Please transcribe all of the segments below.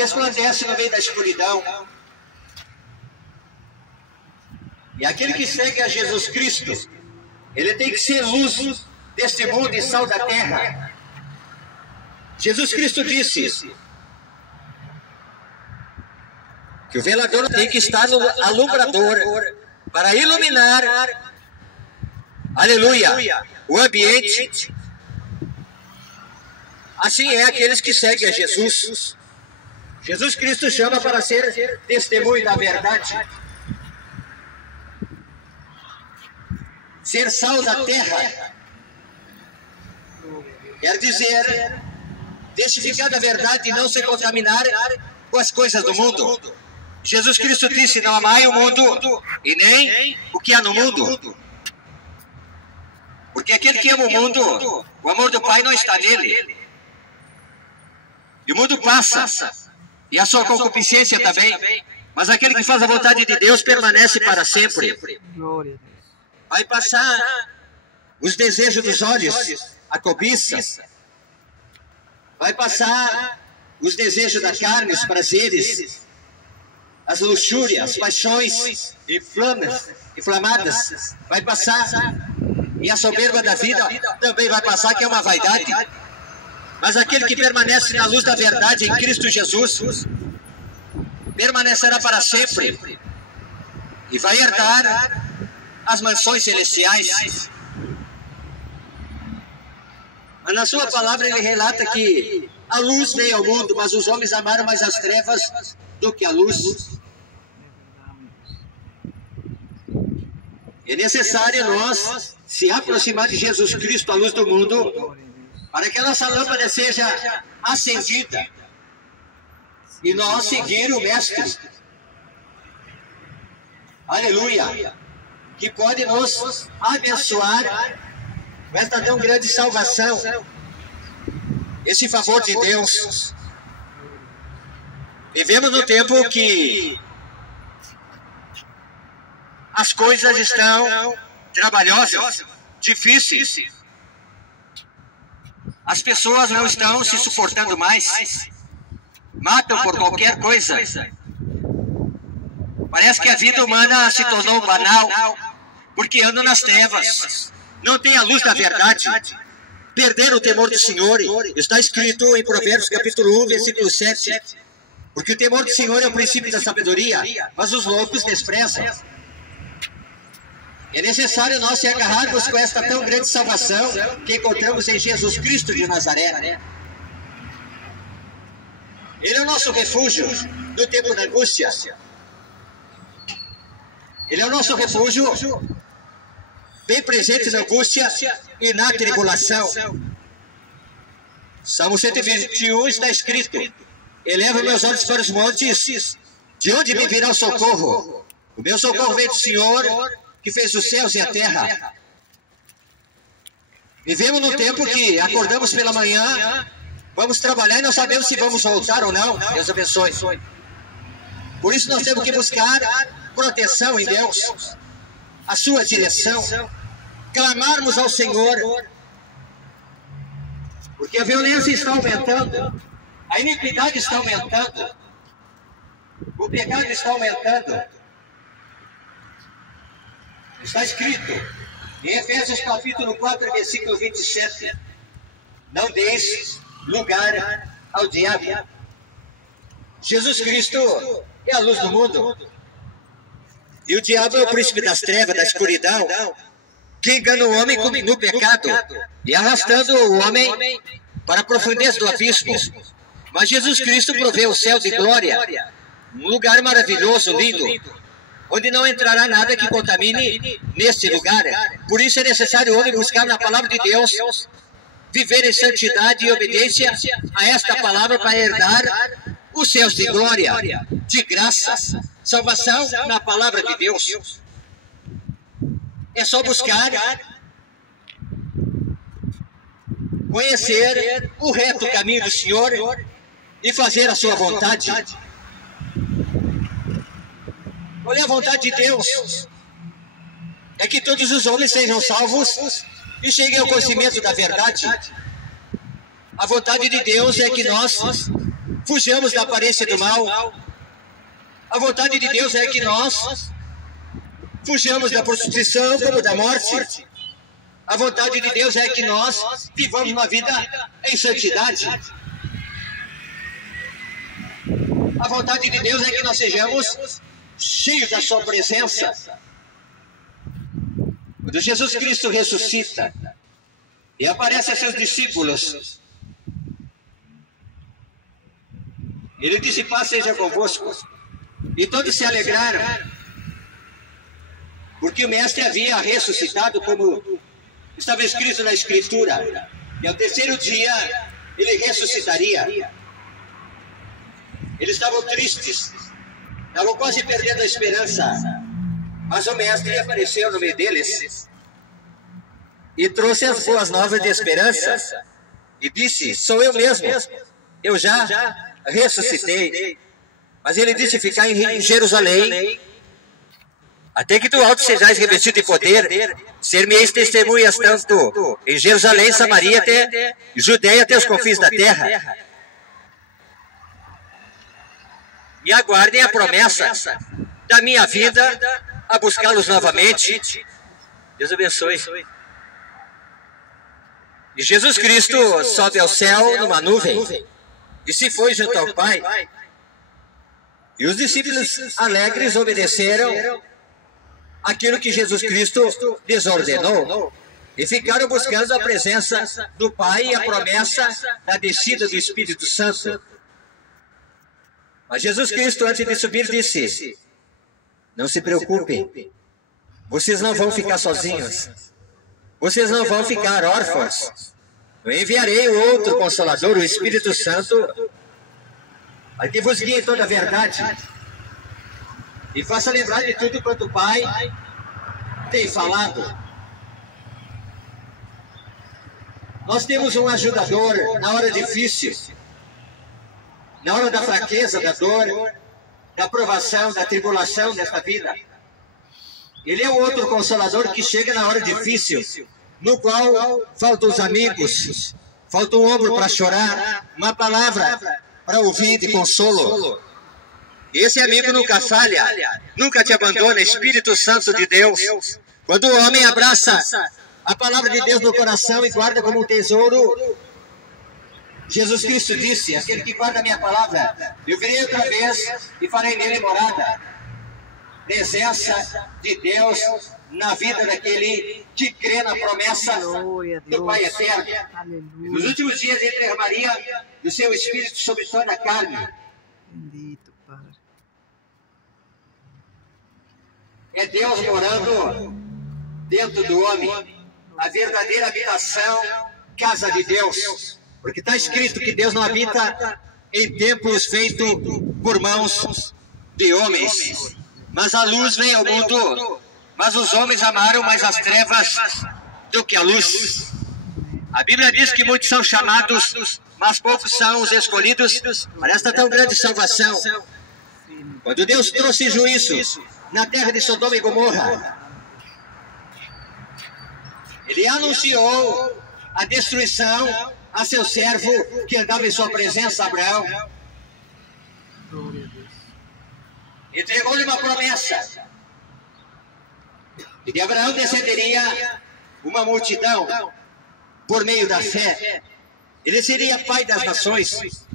resplandece no meio da escuridão. E aquele que segue a Jesus Cristo, ele tem que ser luz deste mundo e sal da terra. Jesus Cristo disse que o velador tem que estar no alumbrador para iluminar, aleluia, o ambiente. Assim é aqueles que seguem a Jesus. Jesus Cristo chama para ser testemunho da verdade, ser sal da terra. Quer dizer, testificar da verdade e não se contaminar com as coisas do mundo. Jesus Cristo disse: não amai o mundo e nem o que há no mundo. Porque aquele que ama o mundo, o amor do Pai não está nele. E o mundo passa, e a sua concupiscência também. Mas aquele que faz a vontade de Deus permanece para sempre. Vai passar os desejos dos olhos, a cobiça. Vai passar os desejos da carne, os prazeres, as luxúrias, as paixões inflamadas. Vai passar. E a soberba da vida também vai passar, que é uma vaidade. Mas aquele que permanece na luz da verdade em Cristo Jesus permanecerá para sempre e vai herdar as mansões celestiais. Mas na sua palavra ele relata que a luz veio ao mundo, mas os homens amaram mais as trevas do que a luz. É necessário nós se aproximar de Jesus Cristo, a luz do mundo, para que a nossa lâmpada seja acendida e nós seguir o Mestre. Aleluia! Que pode nos abençoar com esta tão grande salvação, esse favor de Deus. Vivemos no tempo que as coisas estão trabalhosas, difíceis. As pessoas não estão se suportando mais. Matam por qualquer coisa. Parece que a vida humana se tornou banal, porque andam nas trevas. Não tem a luz da verdade. Perderam o temor do Senhor. Está escrito em Provérbios capítulo 1, versículo 7. Porque o temor do Senhor é o princípio da sabedoria, mas os loucos desprezam. É necessário nós se agarrarmos com esta tão grande salvação que encontramos em Jesus Cristo de Nazaré. Ele é o nosso refúgio no tempo da angústia. Ele é o nosso refúgio bem presente na angústia e na tribulação. Salmo 121 está escrito: eleva meus olhos para os montes, de onde me virá o socorro? O meu socorro vem do Senhor, que fez os céus e a terra. Vivemos num tempo que acordamos pela manhã, vamos trabalhar e não sabemos se vamos voltar ou não. Deus abençoe. Por isso nós temos que buscar proteção em Deus, a sua direção, clamarmos ao Senhor, porque a violência está aumentando, a iniquidade está aumentando, o pecado está aumentando. Está escrito em Efésios capítulo 4, versículo 27, não deis lugar ao diabo. Jesus Cristo é a luz do mundo, e o diabo é o príncipe das trevas, da escuridão, que engana o homem no pecado e arrastando o homem para a profundeza do abismo. Mas Jesus Cristo provê o céu de glória, um lugar maravilhoso, lindo, onde não entrará nada que contamine nesse lugar. Por isso é necessário o homem buscar na palavra de Deus, viver em santidade e obediência a esta palavra para herdar os céus de glória, de graça, salvação na palavra de Deus. É só buscar conhecer o reto caminho do Senhor e fazer a sua vontade. Olha, a vontade de Deus é que todos os homens sejam salvos e cheguem ao conhecimento da verdade. A vontade de Deus é que nós fujamos da aparência do mal. A vontade de Deus é que nós fujamos da prostituição como da morte. A vontade de Deus é que nós vivamos uma vida em santidade. A vontade de Deus é que nós sejamos cheios da sua presença. Quando Jesus Cristo ressuscita e aparece a seus discípulos, ele disse: paz seja convosco. E todos se alegraram, porque o Mestre havia ressuscitado, como estava escrito na Escritura, e ao terceiro dia ele ressuscitaria. Eles estavam tristes, estavam quase perdendo a esperança, mas o Mestre apareceu no meio deles e trouxe as boas novas de esperança e disse: sou eu mesmo, eu já ressuscitei. Mas ele disse: ficar em Jerusalém, até que do alto sejais revestido de poder, ser-me-eis testemunhas tanto em Jerusalém, Samaria, até Judeia, até os confins da terra. E aguardem a promessa da minha vida a buscá-los novamente. Deus abençoe. E Jesus Cristo sobe ao céu numa nuvem e se foi junto ao Pai. E os discípulos alegres obedeceram aquilo que Jesus Cristo lhes ordenou e ficaram buscando a presença do Pai e a promessa da descida do Espírito Santo. Mas Jesus Cristo, antes de subir, disse: não se preocupem, vocês não vão ficar sozinhos, vocês não vão ficar órfãos. Eu enviarei o outro Consolador, o Espírito Santo, para que vos guie em toda a verdade e faça lembrar de tudo quanto o Pai tem falado. Nós temos um ajudador na hora difícil, na hora da fraqueza, da dor, da provação, da tribulação desta vida. Ele é o outro Consolador que chega na hora difícil, no qual faltam os amigos, falta um ombro para chorar, uma palavra para ouvir de consolo. Esse amigo nunca falha, nunca te abandona, Espírito Santo de Deus. Quando o homem abraça a palavra de Deus no coração e guarda como um tesouro, Jesus Cristo disse: aquele que guarda a minha palavra, eu virei outra vez e farei nele morada. Presença de Deus na vida daquele que crê na promessa do Pai Eterno. Nos últimos dias ele derramaria do seu Espírito sobre toda a carne. Bendito, Pai. É Deus morando dentro do homem, a verdadeira habitação, casa de Deus. Porque está escrito que Deus não habita em templos feitos por mãos de homens. Mas a luz vem ao mundo, mas os homens amaram mais as trevas do que a luz. A Bíblia diz que muitos são chamados, mas poucos são os escolhidos para esta tão grande salvação. Quando Deus trouxe juízo na terra de Sodoma e Gomorra, Ele anunciou a destruição a seu servo que andava em sua presença, Abraão. Entregou-lhe uma promessa, e de Abraão descenderia uma multidão por meio da fé. Ele seria pai das nações.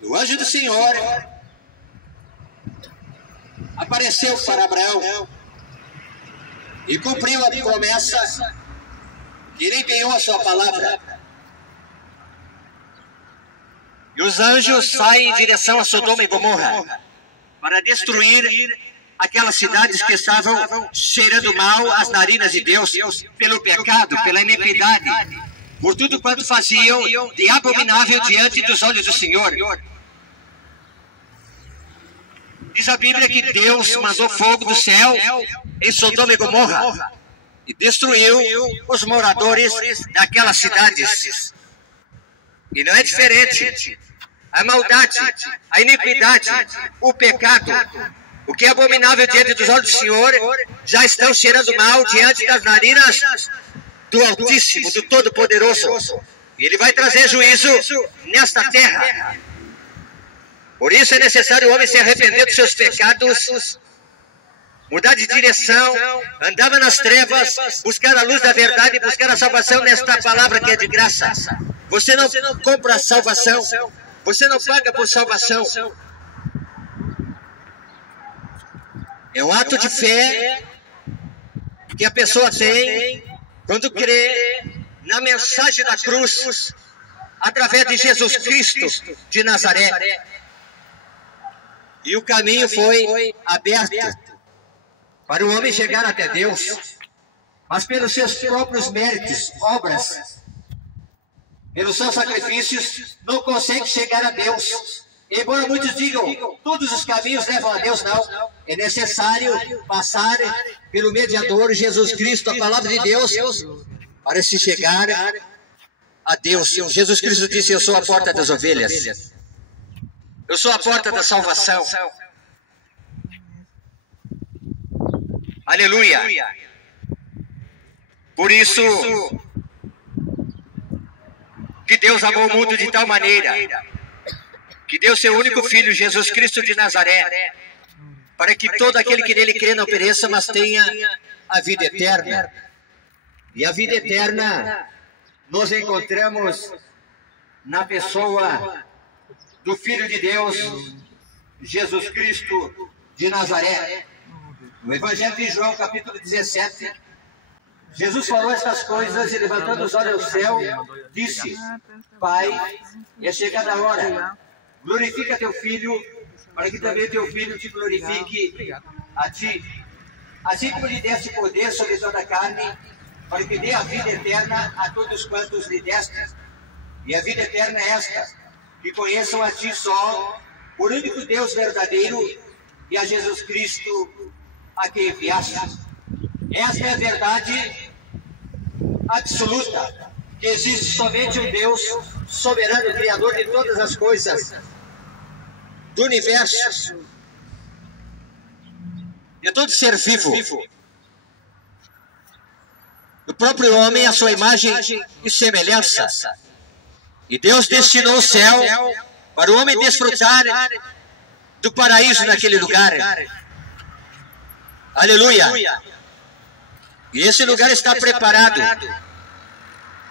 O anjo do Senhor apareceu para Abraão e cumpriu a promessa. Ele empenhou a sua palavra. E os anjos saem em direção a Sodoma e Gomorra para destruir aquelas cidades que estavam cheirando mal às narinas de Deus pelo pecado, pela iniquidade, por tudo quanto faziam de abominável diante dos olhos do Senhor. Diz a Bíblia que Deus mandou fogo do céu em Sodoma e Gomorra e destruiu os moradores daquelas cidades. E não é diferente. A maldade, a iniquidade, o pecado, o que é abominável diante dos olhos do Senhor, já estão cheirando mal diante das narinas do Altíssimo, do Todo-Poderoso. Ele vai trazer juízo nesta terra. Por isso é necessário o homem se arrepender dos seus pecados, mudar de direção, andar nas trevas, buscar a luz da verdade, buscar a salvação nesta palavra que é de graça. Você não compra a salvação, você não paga por salvação. É um ato de fé que a pessoa tem quando crê na mensagem da cruz, através de Jesus Cristo de Nazaré. E o caminho foi aberto para o homem chegar até Deus, mas pelos seus próprios méritos, obras, pelos seus sacrifícios, não consegue chegar a Deus. Embora muitos digam, todos os caminhos levam a Deus, não. É necessário passar pelo mediador Jesus Cristo, a palavra de Deus, para se chegar a Deus. Jesus Cristo disse: eu sou a porta das ovelhas. Eu sou a porta da salvação. Aleluia. Por isso que Deus amou o mundo de tal maneira que deu seu único filho, Jesus Cristo de Nazaré, para que todo aquele que nele crê não pereça, mas tenha a vida eterna. E a vida eterna nós encontramos na pessoa do Filho de Deus, Jesus Cristo de Nazaré. No Evangelho de João, capítulo 17, Jesus falou estas coisas e, levantando os olhos ao céu, disse: Pai, é chegada a hora, glorifica teu Filho, para que também teu Filho te glorifique a ti. Assim como lhe deste poder sobre toda a carne, para que dê a vida eterna a todos quantos lhe deste. E a vida eterna é esta: que conheçam a ti só, o único Deus verdadeiro, e a Jesus Cristo a quem enviaste. Esta é a verdade absoluta, que existe somente um Deus soberano, criador de todas as coisas do universo, de todo ser vivo. O próprio homem, a sua imagem e semelhança. E Deus destinou o céu para o homem desfrutar do paraíso naquele lugar. Aleluia! E esse lugar está preparado.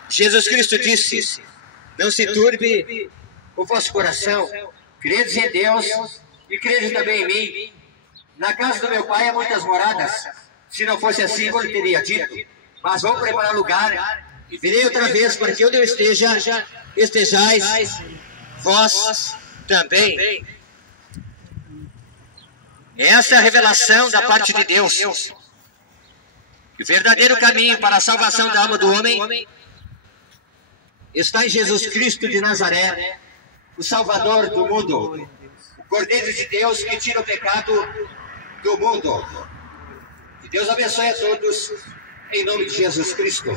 Jesus Cristo disse: não se turbe o vosso coração, credes em Deus e credes também em mim. Na casa do meu pai há muitas moradas. Se não fosse assim, eu lhe teria dito. Mas vou preparar lugar e virei outra vez, para que onde eu esteja, estejais vós também. Essa é a revelação da parte de Deus. O verdadeiro caminho para a salvação da alma do homem está em Jesus Cristo de Nazaré, o Salvador do mundo, o Cordeiro de Deus que tira o pecado do mundo. Que Deus abençoe a todos, em nome de Jesus Cristo.